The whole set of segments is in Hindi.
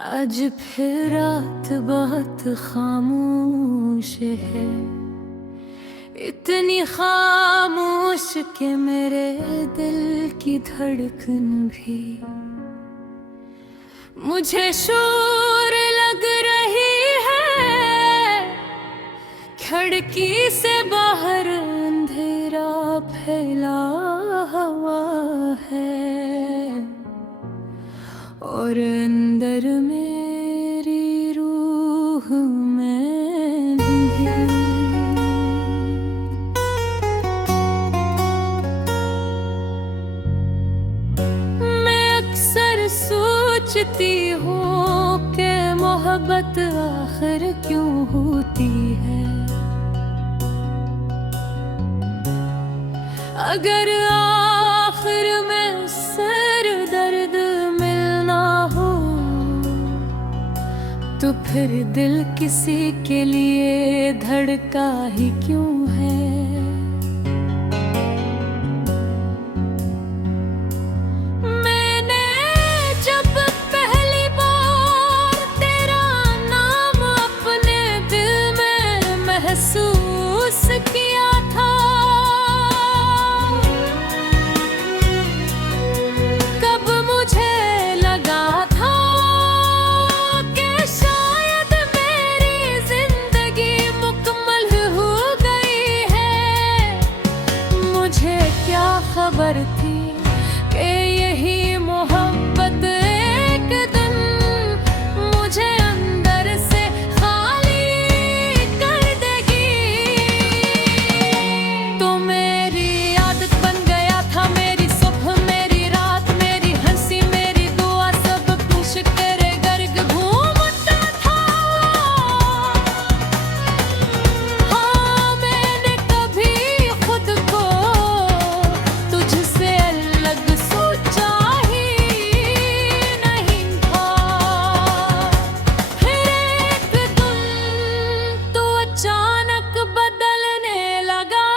आज फिर रात बहुत खामोश है, इतनी खामोश कि मेरे दिल की धड़कन भी मुझे शोर लग रही है। खिड़की से बाहर अंधेरा फैला हुआ है और अंदर मेरी रूह में भी। मैं अक्सर सोचती हूँ कि मोहब्बत आखिर क्यों होती है। अगर आखिर में सर दर्द मिलना हो तो फिर दिल किसी के लिए धड़का ही क्यों है। मैंने जब पहली बार तेरा नाम अपने दिल में महसूस किया था, खबर थी कि यही मोहब्बत एक दिन मुझे अंदर से खाली कर देगी। तो मेरी आदत बन गया था, मेरी सुबह मेरी रात, मेरी हंसी मेरी दुआ, सब कुछ तेरे गर्ग घूमता था। हाँ, मैंने कभी खुद को अचानक बदलने लगा।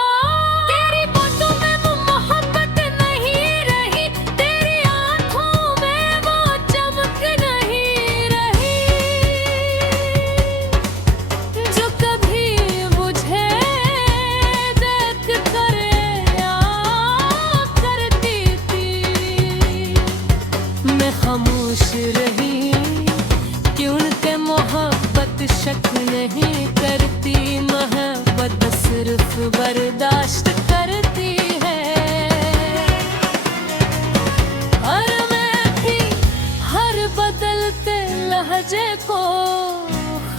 तेरी बातों में वो मोहब्बत नहीं रही, तेरी आंखों में वो चमक नहीं रही जो कभी मुझे देख कर याद करती थी। मैं खामोश रही कि उनके मोहब्बत शक नहीं करती, मोहब्बत सिर्फ बर्दाश्त करती है। और मैं भी हर बदलते लहजे को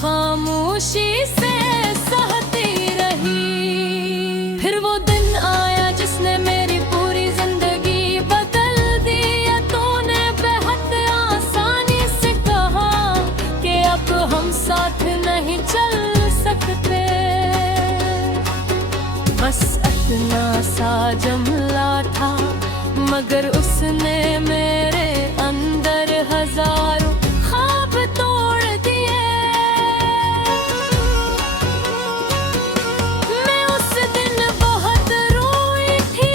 खामोशी से सहती रही। फिर वो दिन आया जिसने मेरी पूरी जिंदगी बदल दी। तूने बेहद आसानी से कहा कि अब हम साथ नहीं चल सकते। बस इतना सा जमला था, मगर उसने मेरे अंदर हजारों ख्वाब तोड़ दिए। मैं उस दिन बहुत रोई थी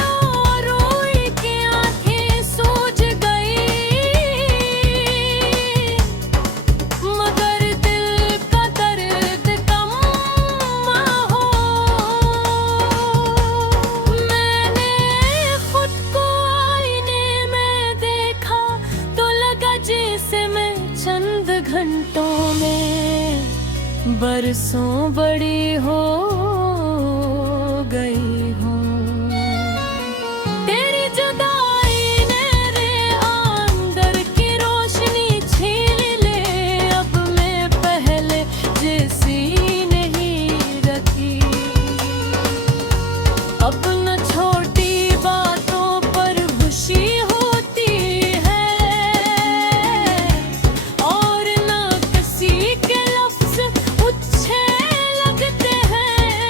और रोई की आंखें सूज गई, मगर दिल का दर्द कम हो। मैंने खुद को आईने में देखा तो लगा जैसे मैं चंद घंटों में बरसों बड़ी हो गई हूँ। तेरी जुदाई ने रे अंदर की रोशनी छीन ले, अब मैं पहले जैसी नहीं रखी। अब न छोटी बातों पर खुशी होती है और न किसी के लफ्ज अच्छे लगते हैं।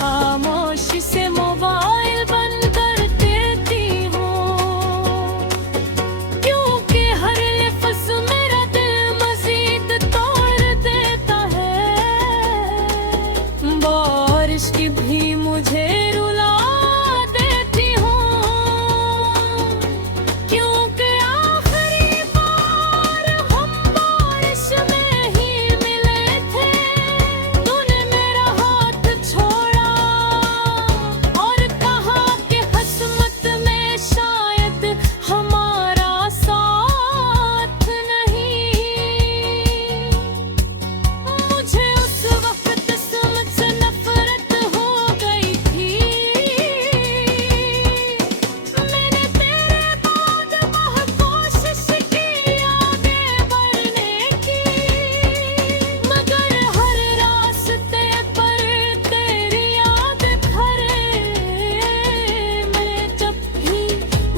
खामोशी से मोबाइल बंद कर देती हूँ, क्योंकि हर लफ्ज़ मेरा दिल मज़ीद तोड़ देता है। बारिश की भी मुझे रुला देती हूँ, क्योंकि आखिरी बार हम बारिश में ही मिले थे। तूने मेरा हाथ छोड़ा और कहा कि किस्मत में शायद हमारा साथ नहीं। मुझे उस वक्त तुमसे नफरत हो गई थी। मैंने तेरे बाद बहुत कोशिश की आगे बढ़ने की, मगर हर रास्ते पर तेरी याद खरे। मैं जब भी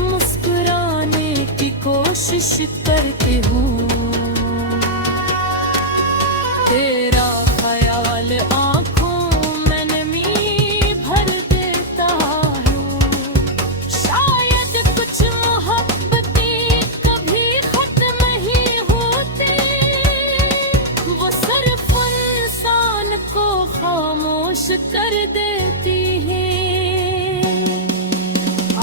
मुस्कुराने की कोशिश करती हूँ, तेरा ख्याल आँखों में नमी भर देता हूँ। शायद कुछ मोहब्बतें कभी खत्म ही होती, वो सिर्फ इंसान को खामोश कर देती है।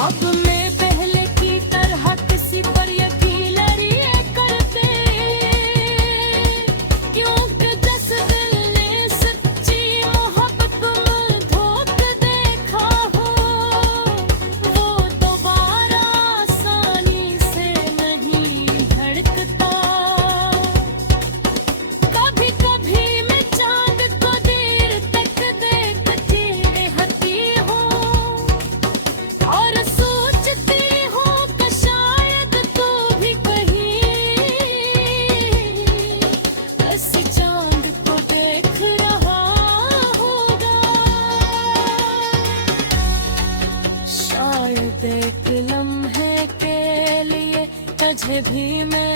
अब मैं पहले की तरह किसी पर यकीन नहीं करते, क्योंकि जिस दिल ने सच्ची मोहब्बत में धोखा देखा हो, वो दोबारा आसानी से नहीं धड़कता। कभी कभी मैं चांद को देर तक देखती रहती हूँ और सोचती हूँ कि शायद तू भी कहीं ऐसे चांद को देख रहा होगा। शायद एक लम्हे के लिए तुझे भी मैं